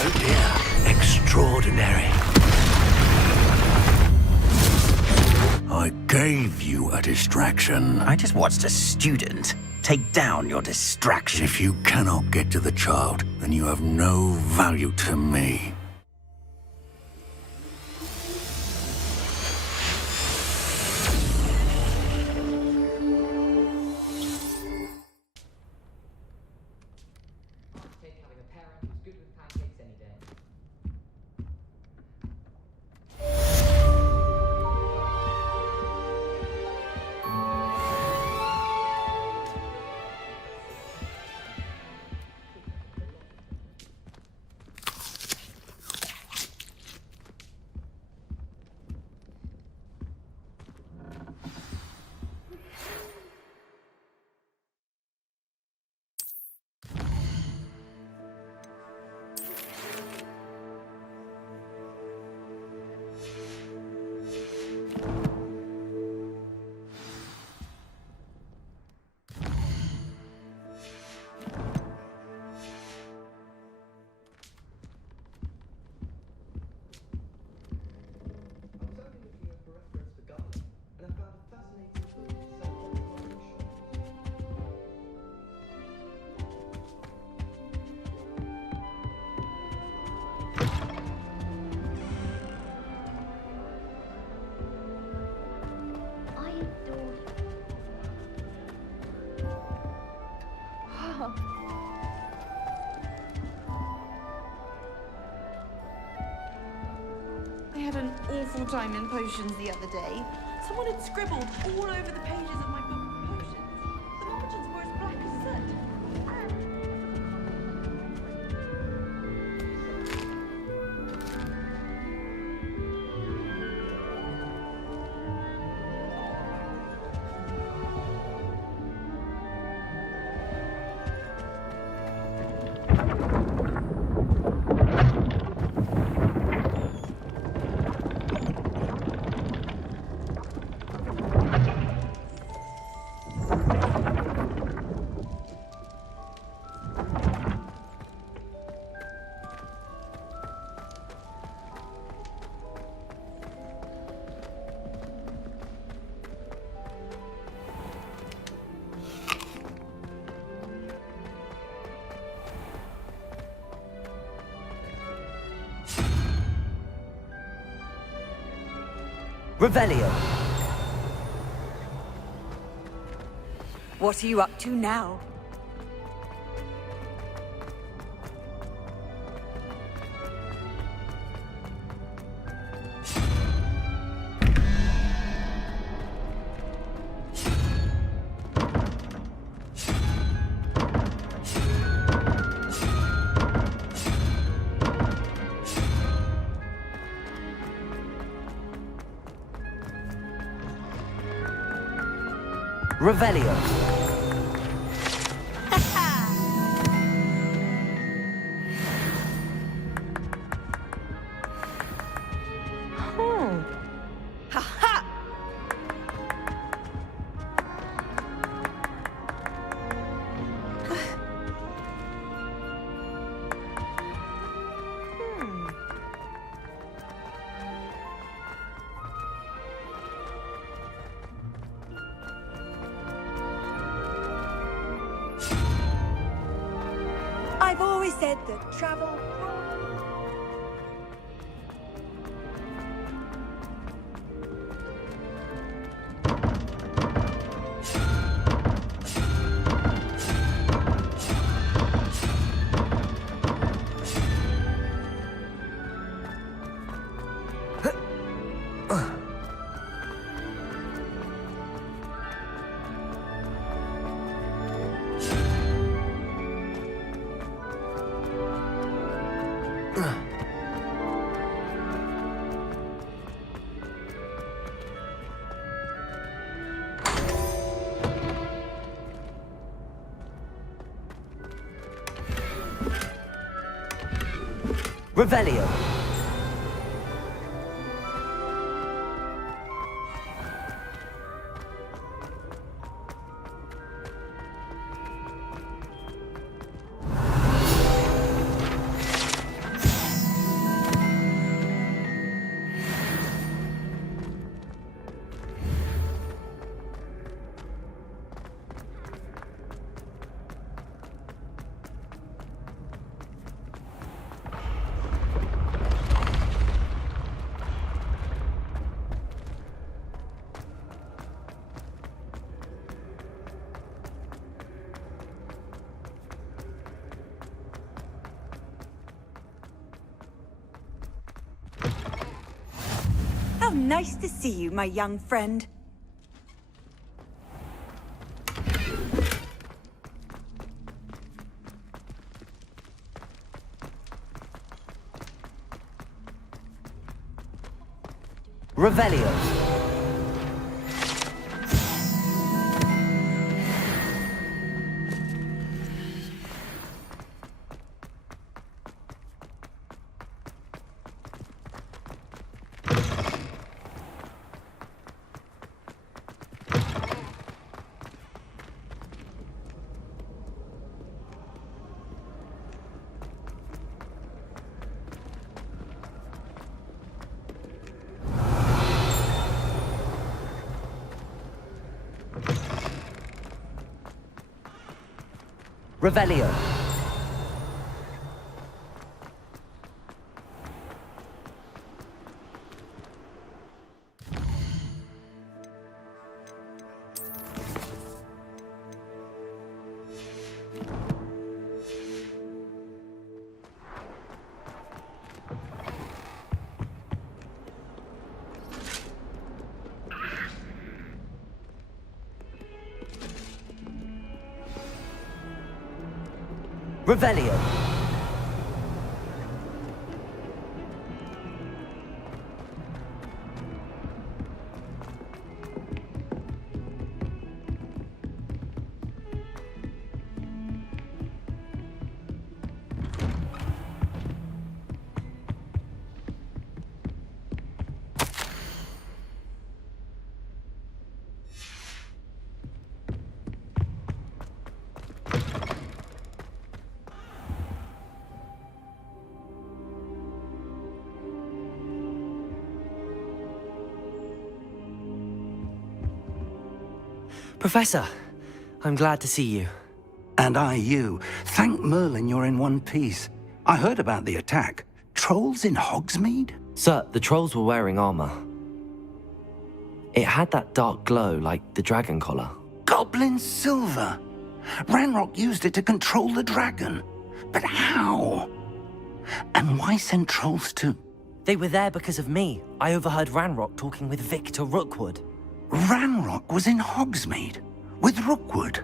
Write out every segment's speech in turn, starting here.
Oh dear, extraordinary. I gave you a distraction. I just watched a student take down your distraction. If you cannot get to the child, then you have no value to me. Having a parent who's good with pancakes any day. I had an awful time in potions the other day. Someone had scribbled all over the pages of my book of potions. The margins were as black as soot. Revelio. What are you up to now? Revelio. I've always said that travel... Revelio. How nice to see you, my young friend. Revelio. Revelio. Revelio. Professor, I'm glad to see you. And I you. Thank Merlin you're in one piece. I heard about the attack. Trolls in Hogsmeade? Sir, the trolls were wearing armor. It had that dark glow like the dragon collar. Goblin silver. Ranrock used it to control the dragon. But how? And why send trolls to... They were there because of me. I overheard Ranrock talking with Victor Rookwood. Ranrock was in Hogsmeade with Rookwood.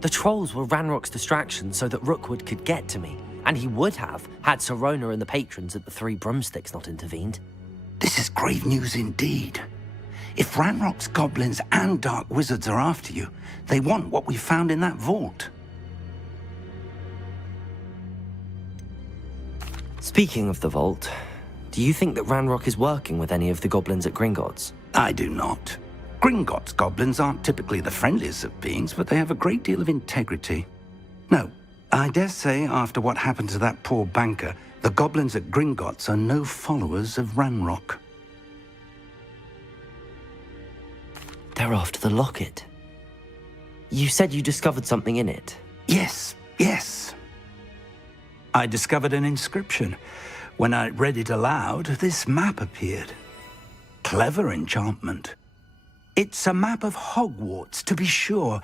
The trolls were Ranrock's distraction so that Rookwood could get to me. And he would have, had Sirona and the patrons at the Three Broomsticks not intervened. This is grave news indeed. If Ranrock's goblins and dark wizards are after you, they want what we found in that vault. Speaking of the vault, do you think that Ranrock is working with any of the goblins at Gringotts? I do not. Gringotts goblins aren't typically the friendliest of beings, but they have a great deal of integrity. No, I dare say after what happened to that poor banker, the goblins at Gringotts are no followers of Ranrock. They're after the locket. You said you discovered something in it. Yes. I discovered an inscription. When I read it aloud, this map appeared. Clever enchantment. It's a map of Hogwarts, to be sure,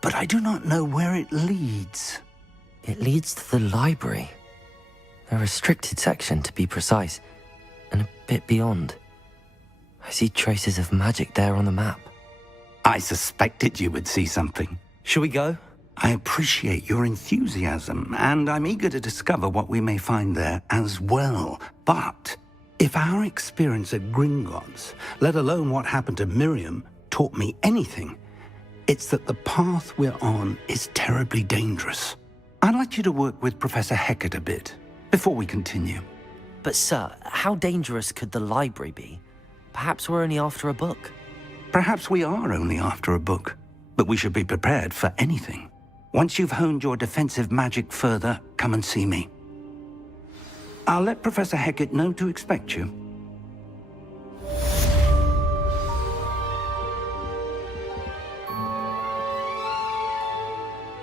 but I do not know where it leads. It leads to the library. A restricted section, to be precise, and a bit beyond. I see traces of magic there on the map. I suspected you would see something. Shall we go? I appreciate your enthusiasm, and I'm eager to discover what we may find there as well. But if our experience at Gringotts, let alone what happened to Miriam, taught me anything, it's that the path we're on is terribly dangerous. I'd like you to work with Professor Hecat a bit before we continue. But sir, how dangerous could the library be? Perhaps we're only after a book. Perhaps we are only after a book, but we should be prepared for anything. Once you've honed your defensive magic further, come and see me. I'll let Professor Hecat know to expect you.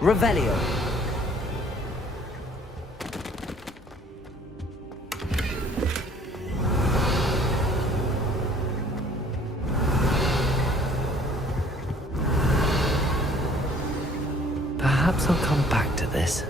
Revelio. Perhaps I'll come back to this.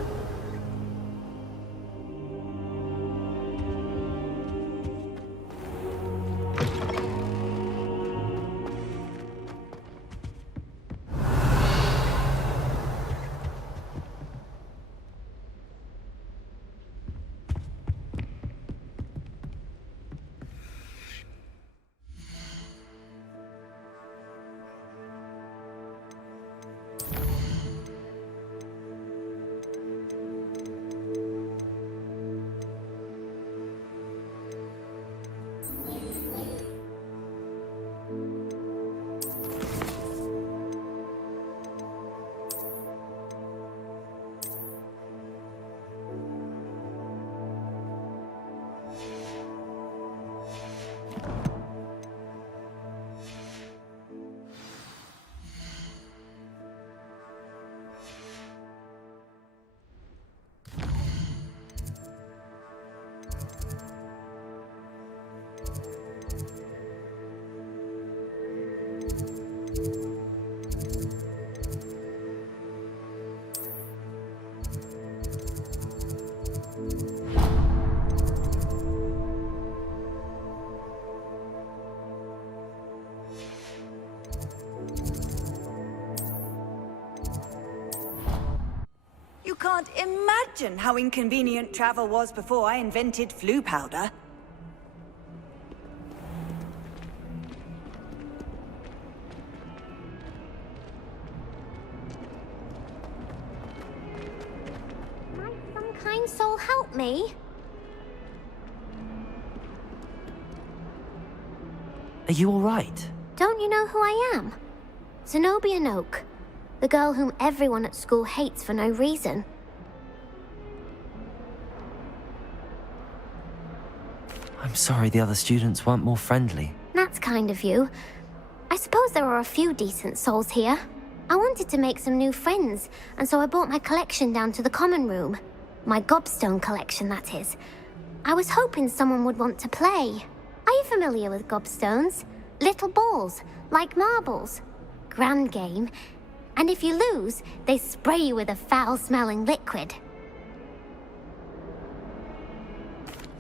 can't imagine how inconvenient travel was before I invented flu powder. Might some kind soul help me? Are you all right? Don't you know who I am? Zenobia Noak, the girl whom everyone at school hates for no reason. I'm sorry the other students weren't more friendly. That's kind of you. I suppose there are a few decent souls here. I wanted to make some new friends, and so I brought my collection down to the common room. My Gobstone collection, that is. I was hoping someone would want to play. Are you familiar with Gobstones? Little balls, like marbles. Grand game. And if you lose, they spray you with a foul-smelling liquid.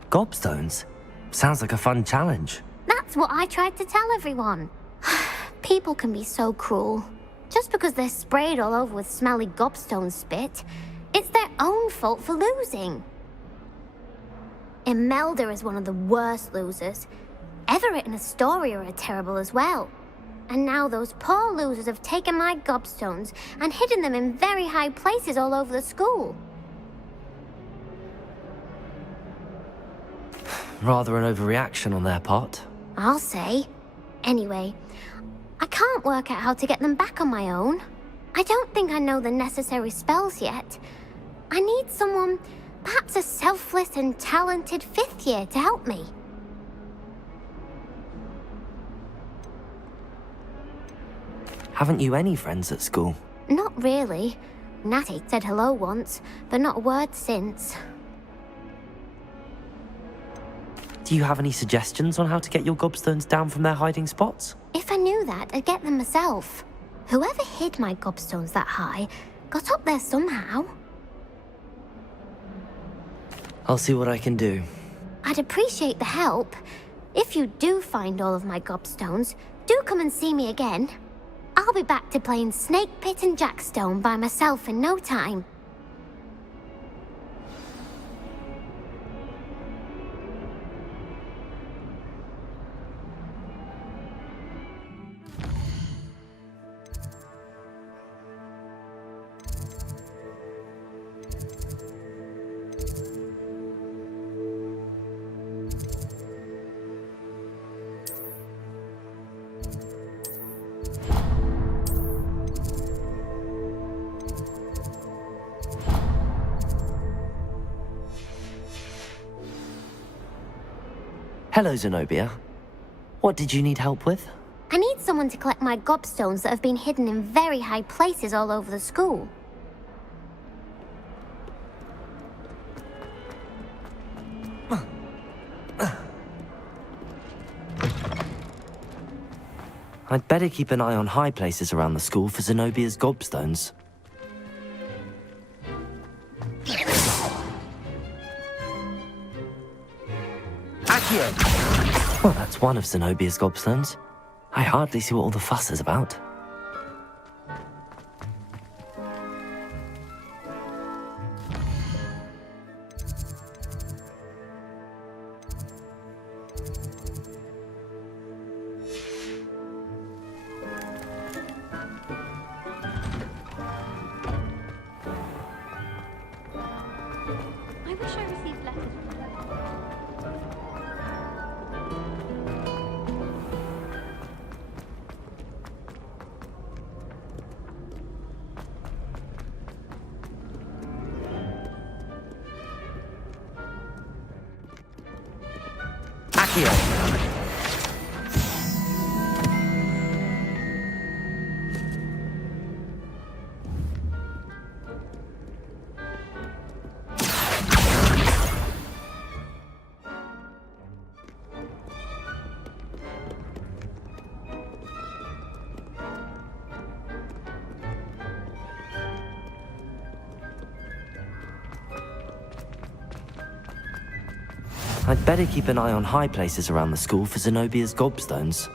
Gobstones? Sounds like a fun challenge. That's what I tried to tell everyone. People can be so cruel. Just because they're sprayed all over with smelly gobstone spit, it's their own fault for losing. Imelda is one of the worst losers. Everett and Astoria are terrible as well. And now those poor losers have taken my gobstones and hidden them in very high places all over the school. Rather an overreaction on their part. I'll say. Anyway, I can't work out how to get them back on my own. I don't think I know the necessary spells yet. I need someone, perhaps a selfless and talented fifth year to help me. Haven't you any friends at school? Not really. Natty said hello once, but not a word since. Do you have any suggestions on how to get your gobstones down from their hiding spots? If I knew that, I'd get them myself. Whoever hid my gobstones that high got up there somehow. I'll see what I can do. I'd appreciate the help. If you do find all of my gobstones, do come and see me again. I'll be back to playing Snake Pit and Jackstone by myself in no time. Hello, Zenobia. What did you need help with? I need someone to collect my gobstones that have been hidden in very high places all over the school. I'd better keep an eye on high places around the school for Zenobia's gobstones. Well, that's one of Zenobia's gobstones. I hardly see what all the fuss is about. I wish I received letters from them. I'd better keep an eye on high places around the school for Zenobia's gobstones.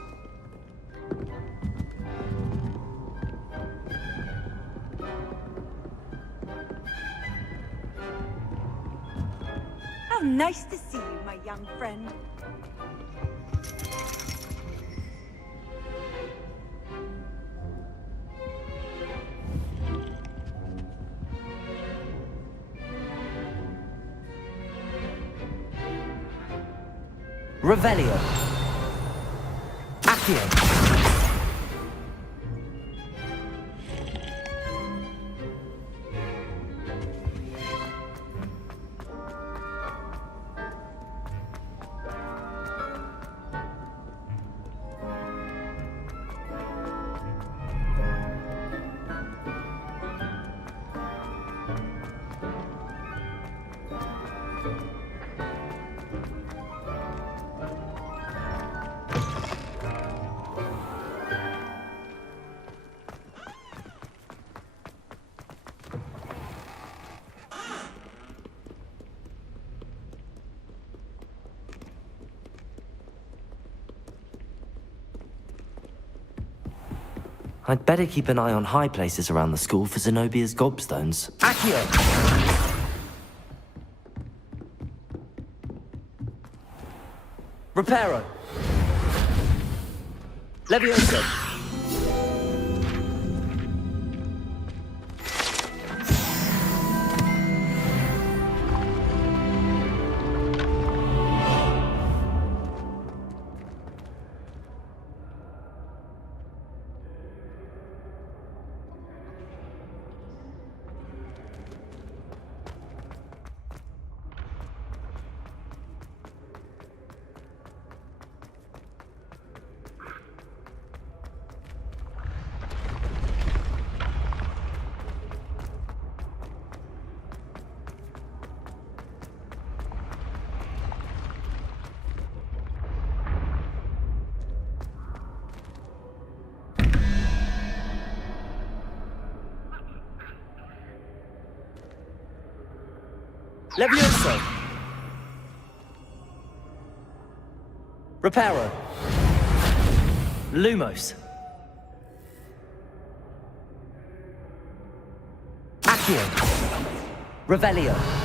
Nice to see you, my young friend. Revelio. Accio. I'd better keep an eye on high places around the school for Zenobia's gobstones. Accio! Reparo! Levioso! Levioso! Reparo! Lumos! Accio! Revelio!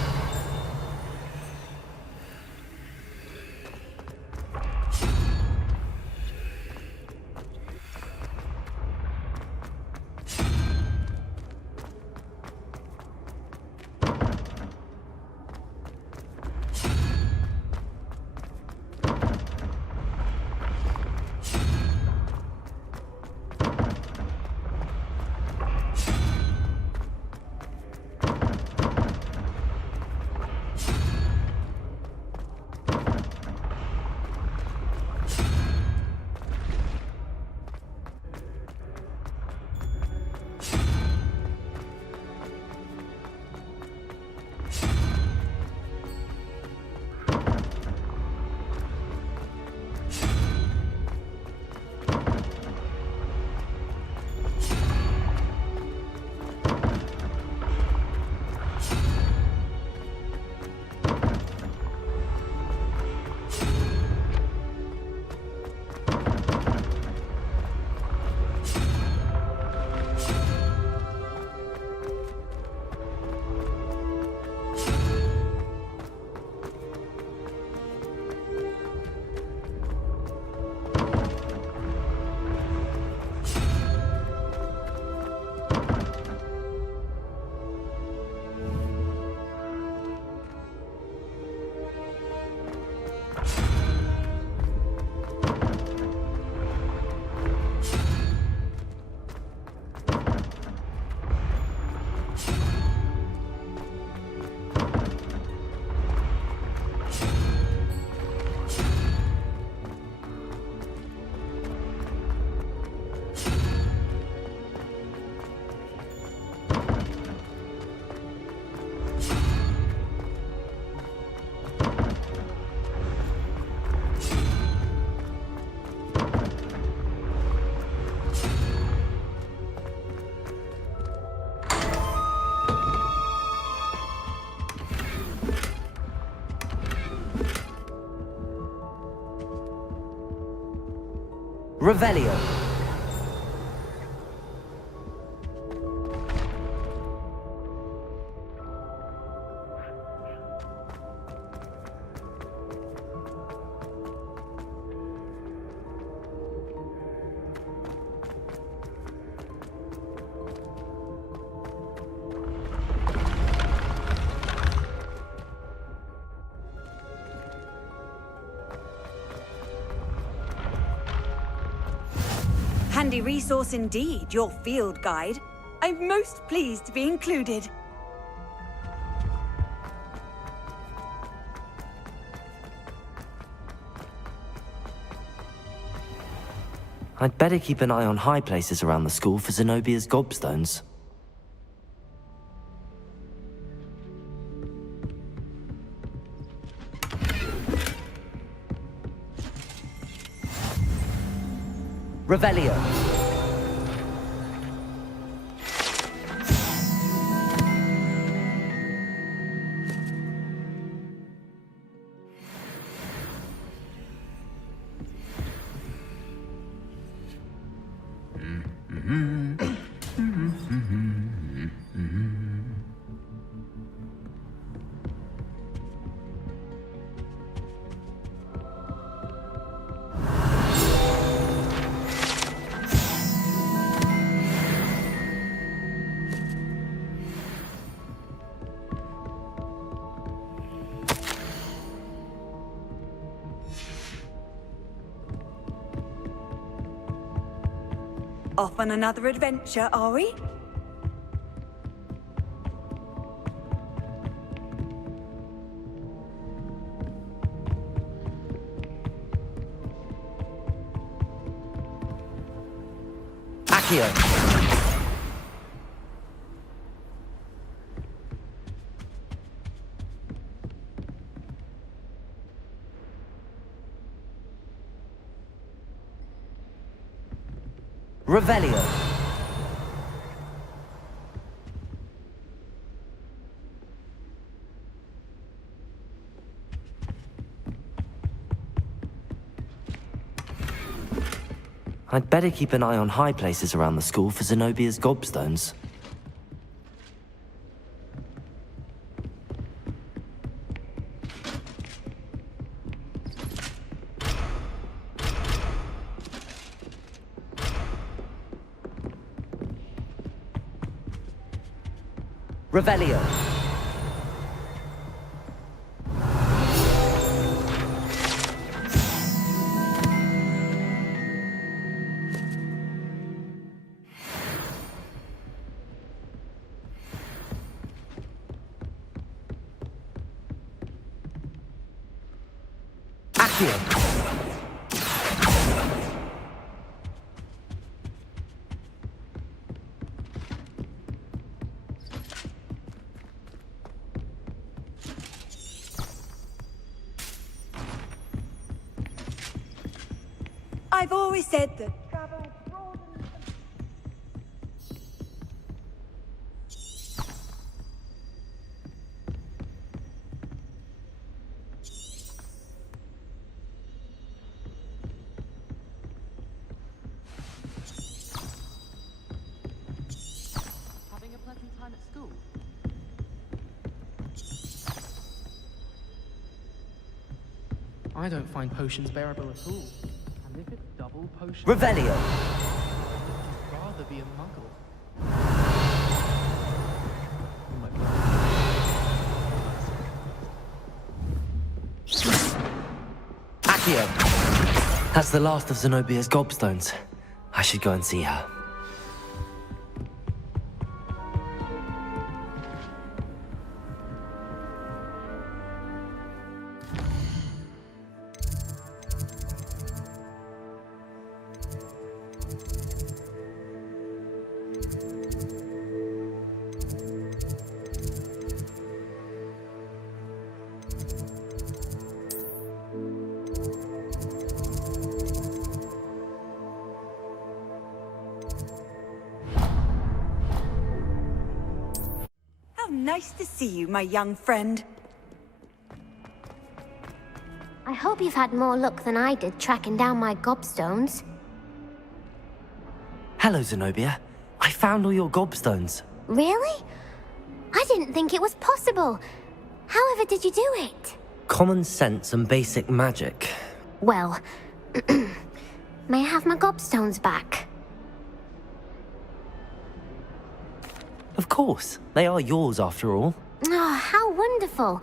Revelio. handy resource indeed, your field guide. I'm most pleased to be included. I'd better keep an eye on high places around the school for Zenobia's gobstones. Revelio. Off on another adventure, are we? Accio. Revelio. I'd better keep an eye on high places around the school for Zenobia's gobstones. Revelio. Accio. I've always said that travel broadens. Having a pleasant time at school? I don't find potions bearable at all. And if it's double potion... Revelio. I'd rather be a muggle. Oh my god. Accio. That's the last of Zenobia's gobstones. I should go and see her. Nice to see you, my young friend. I hope you've had more luck than I did tracking down my gobstones. Hello, Zenobia. I found all your gobstones. Really? I didn't think it was possible. However did you do it? Common sense and basic magic. Well, may I have my gobstones back? Of course. They are yours after all. Oh, how wonderful.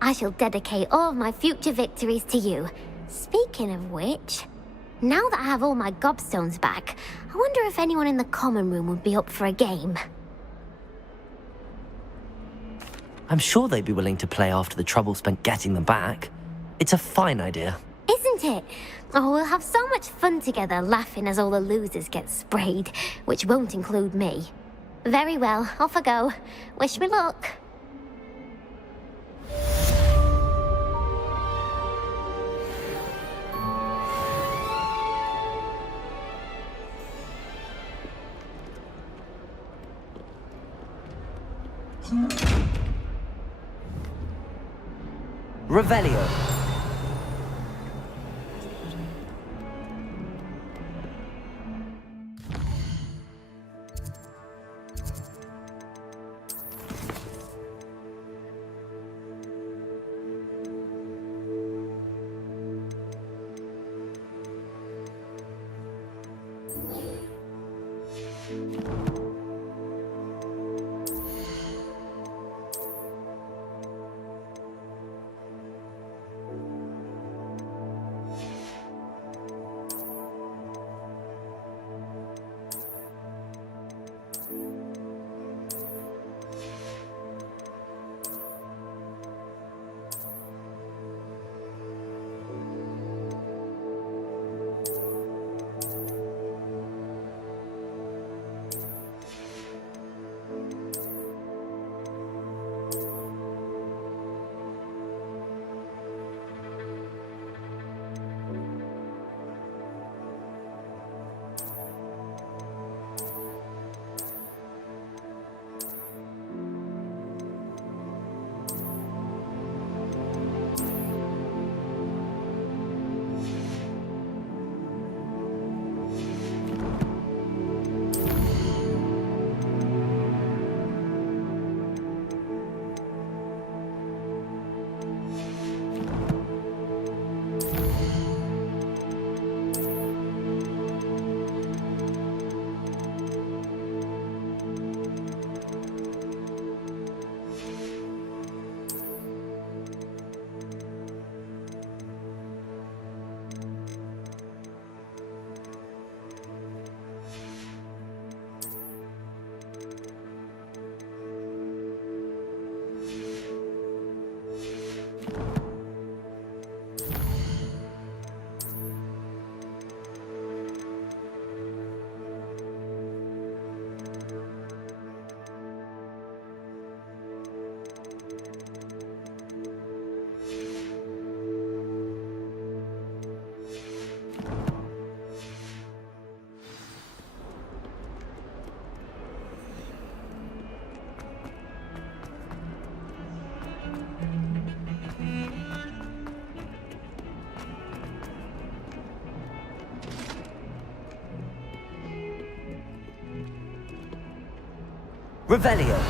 I shall dedicate all of my future victories to you. Speaking of which, Now that I have all my gobstones back, I wonder if anyone in the common room would be up for a game. I'm sure they'd be willing to play after the trouble spent getting them back. It's a fine idea. Isn't it? Oh, we'll have so much fun together laughing as all the losers get sprayed, which won't include me. Very well, off I go. Wish me luck. Revelio. Revelio.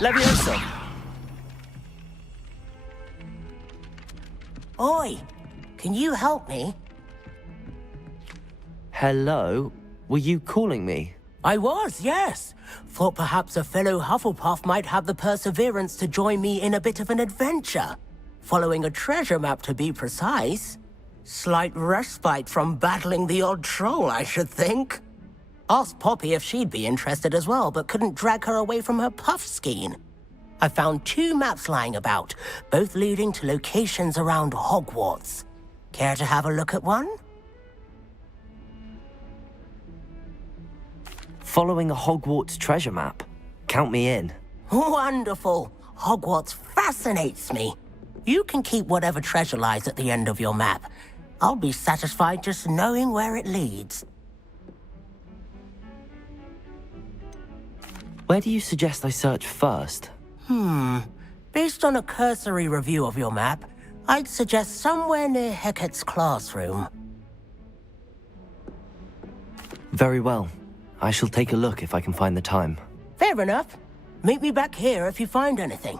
Levioso. Oi, can you help me? Hello? Were you calling me? I was, yes. Thought perhaps a fellow Hufflepuff might have the perseverance to join me in a bit of an adventure. Following a treasure map, to be precise. Slight respite from battling the odd troll, I should think. Asked Poppy if she'd be interested as well, but couldn't drag her away from her puff skein. I found 2 maps lying about, both leading to locations around Hogwarts. Care to have a look at one? Following a Hogwarts treasure map. Count me in. Wonderful. Hogwarts fascinates me. You can keep whatever treasure lies at the end of your map. I'll be satisfied just knowing where it leads. Where do you suggest I search first? Based on a cursory review of your map, I'd suggest somewhere near Hecat's classroom. Very well. I shall take a look if I can find the time. Fair enough. Meet me back here if you find anything.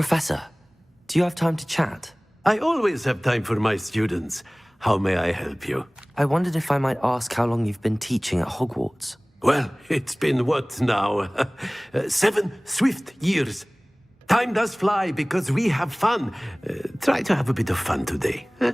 Professor, do you have time to chat? I always have time for my students. How may I help you? I wondered if I might ask how long you've been teaching at Hogwarts. Well, it's been what now? 7 swift years. Time does fly because we have fun. Try to have a bit of fun today. Huh?